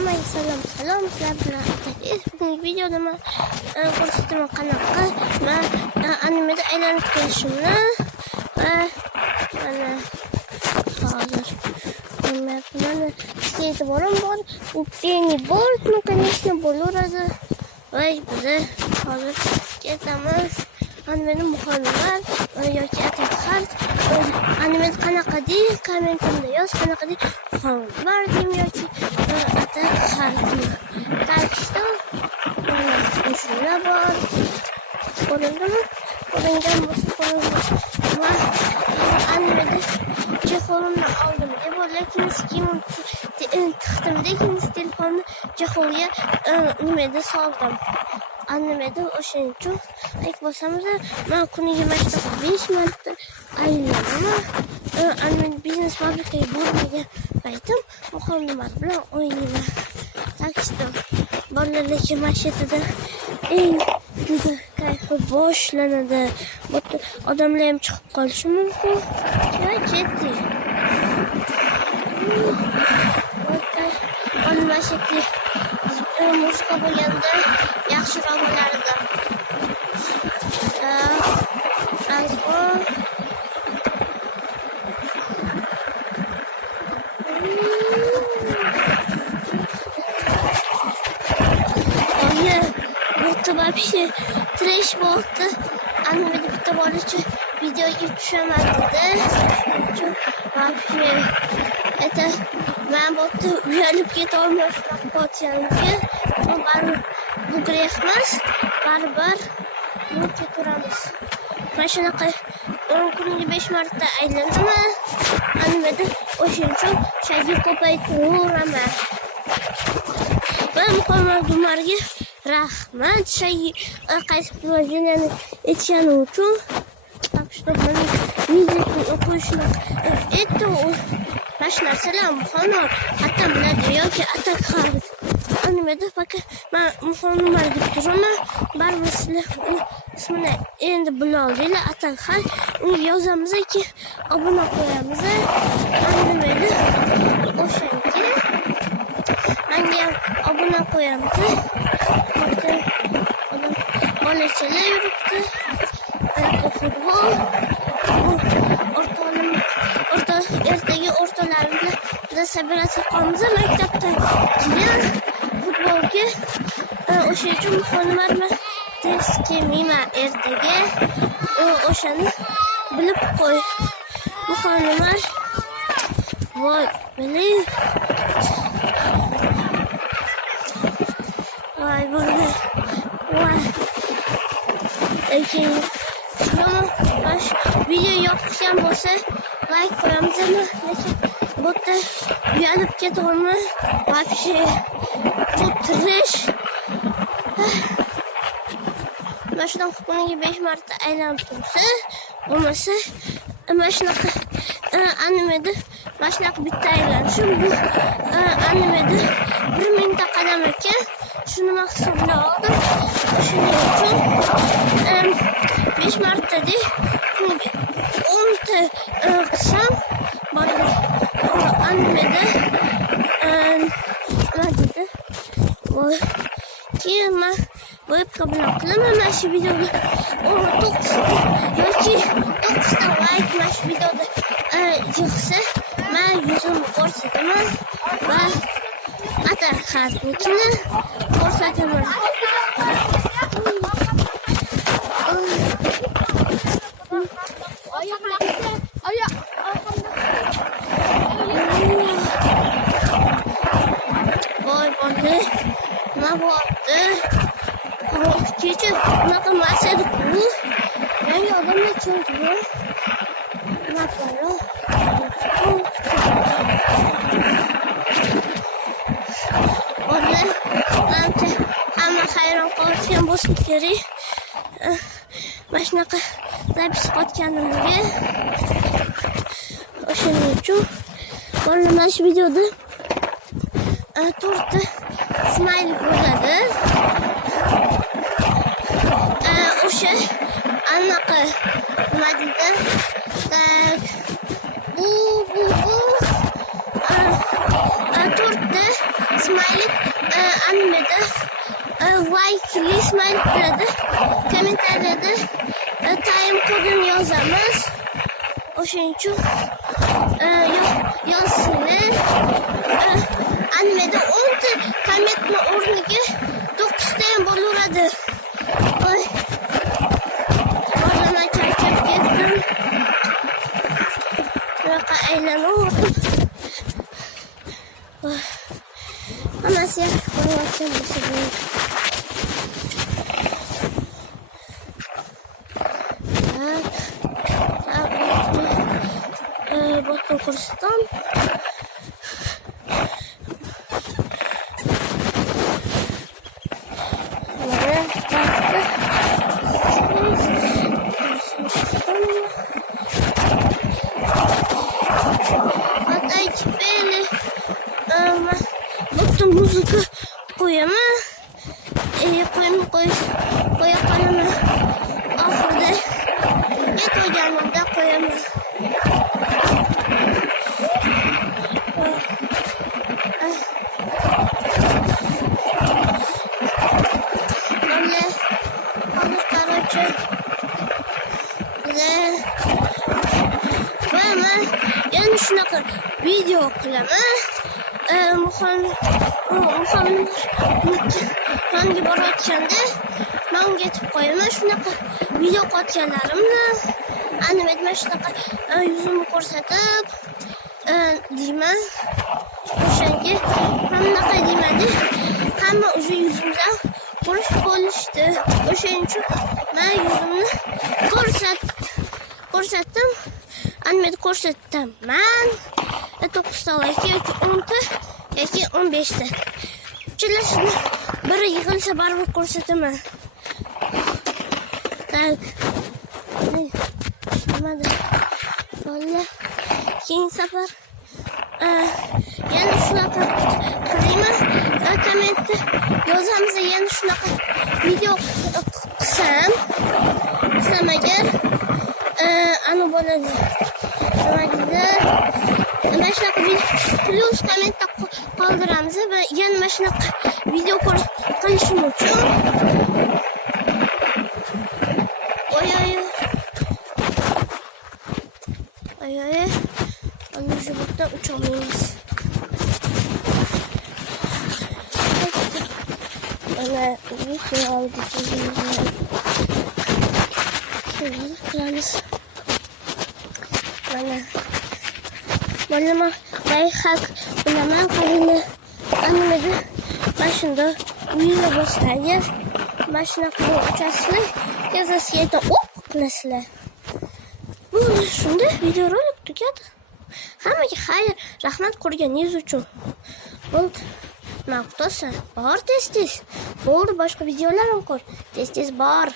Hammaga salom. Sizlar bilan bugungi videoda men ko'rsataman qanaqa men animeda aylanib kelishimni va mana hozir mana e'tiborim bor. U Penny bor, конечно, bo'laveradi. Va biz hozir ketamiz. Animeni muhojirlar yoki ataklar animed qanaqa deydi, kommentimda yoz, qanaqa deydi, muhojirlar deymi yoki ataklar deymi. Ta'kidda shuna bor. Ko'rindimi? Ko'ringan bo'lsa animeda jahonimni oldim deb lekin skim taxtimdagi telefonni jahonga nimada soldim. Animeda o'shaning uchun bosamiz. Men kuniga maktabga 5 marta aylanaman. Anime biznes fabrikaga bormagan paytim muhojirlar bilan o'ynayman. Ta'kidda bolalarga mashatada eng juda kayfi boshlanadi. Odamlar ham chiqib qolishi mumkin. Ketdi. Mashaqqatli musiqa bo'lganda yaxshiroq bo'lardi. Вообще треш bo'ldi. Animeda bitta bolacha videoga tushaman dedi. Вообще это men bo'pti uyalib keta olmasam qo'yganimga. Bu gref emas. Baribir bu ketaveramiz. Mana shunaqa 10 kuniga 5 marta aylanaman. Animeda o'shaning uchun shayga ko'paytiraveraman. Va muhojirlarga rahmat shay qaysi rivojlanishni etgani uchun. Так что videoni o'qishni eto mana narsalar muhim. Hatta biladi yoki ataklar. Animeda fakat men muhojirlar deb turaman. Baribir sizlar ismini endi bila oldinglar. Ataklar unga yozamizki obuna qo'yamiz. Animeda o'shanga menga obuna qo'yamiz. Bolachalar yuribdi. Futbol. Ertaga o'rtalarimda biz sabiratsiz qolamiz. Maktabdan keyin futbolga o'sha uchun muhojirlar test kelmayman ertaga. O'shani bilib qo'y. Muhojirlar voy bilib voy bo'ldi. Voy lekin video yoqgan bo'lsa like qo'yamiz. Lekin bu yerda uyalib ketaman. Вообще bu trash. Mana shunaqa kuniga 5 marta aylanib tursa, bo'lmasa mana shunaqa animeda mana shunaqa bitta aylanishim bu animeda 1 mingta qadam ekan. Shuni hisoblab oldim. Shuning uchun 5 marta deb kuniga 10 ta qilsam bo'ladi. Animeda nima deydi? Keyin men webka bilan qilaman mana shu videoga 9 yoki 9 ta like mana shu videoda yig'sa men yuzimni ko'rsataman va ataklarnikini ko'rsataman. Voy bo'ldi. Nima bo'ldi? Kecha bunaqa masada bu yangi odamlar keldi. Nima qiladi? Hamma hayron qolgan bo'lsa kerak. Mana shunaqa zapis qotganimga o'shaning uchun mana shu videoda 4 ta smiley bo'ladi. O'sha anaqa nima deydi? Bu 4 ta Ismaylik animeda like Ismaylik turadi. Kommentariyada time kodini yozamiz. O'shaning uchun yozsinlar. Animeda 10 ta kommentni o'rniga 9 ta ham bo'laveradi. Voy. Oradan charchab ketdim. Bunaqa aylanaverdim. Hammasi yaxshi ko'ryapti bo'lsa bo'ladi. Boshqa kursdan muzika qo'yaman. Qo'ya qolaman. Oxirida yetganimda qo'yaman. Yani shunaqa video qilaman. Muhammadga borayotganda men ketib qo'yaman. Shunaqa video qotganlarimni animatma shunaqa yuzimni ko'rsatib deyman. O'shanga hammaqa deymadi. Hamma o'sha yuzimdan ko'rish bo'lishdi. O'shaning uchun men yuzimni ko'rsatdim. Animat ko'rsataman. 9 ta like yoki 10 ta yoki 15 ta. Uchalashini biri yig'ilsa baribir ko'rsataman. Tak. Nima Valla keyingi safar yana shunaqa qilayman. Kommentda yozamiz, yana shunaqa video qilsam agar ana bo'ladi. Mana shunaqa plus kommentda qoldiramiz va yana mana shunaqa video qilishim uchun ana shu yerda uchamaymiz. Mana video qilamiz. Mana layhaq bilaman qalini animada mana shunda video boshlagan. Mana shunaqa uchasizlar, yazasiga qilasizlar. Bu shunda videorolik tugadi. Hammaga xayr, rahmat ko'rganingiz uchun. Bo'ldi. Maqtosan, bor tez. Bo'ldi, boshqa videolar ham ko'r. Tez bor.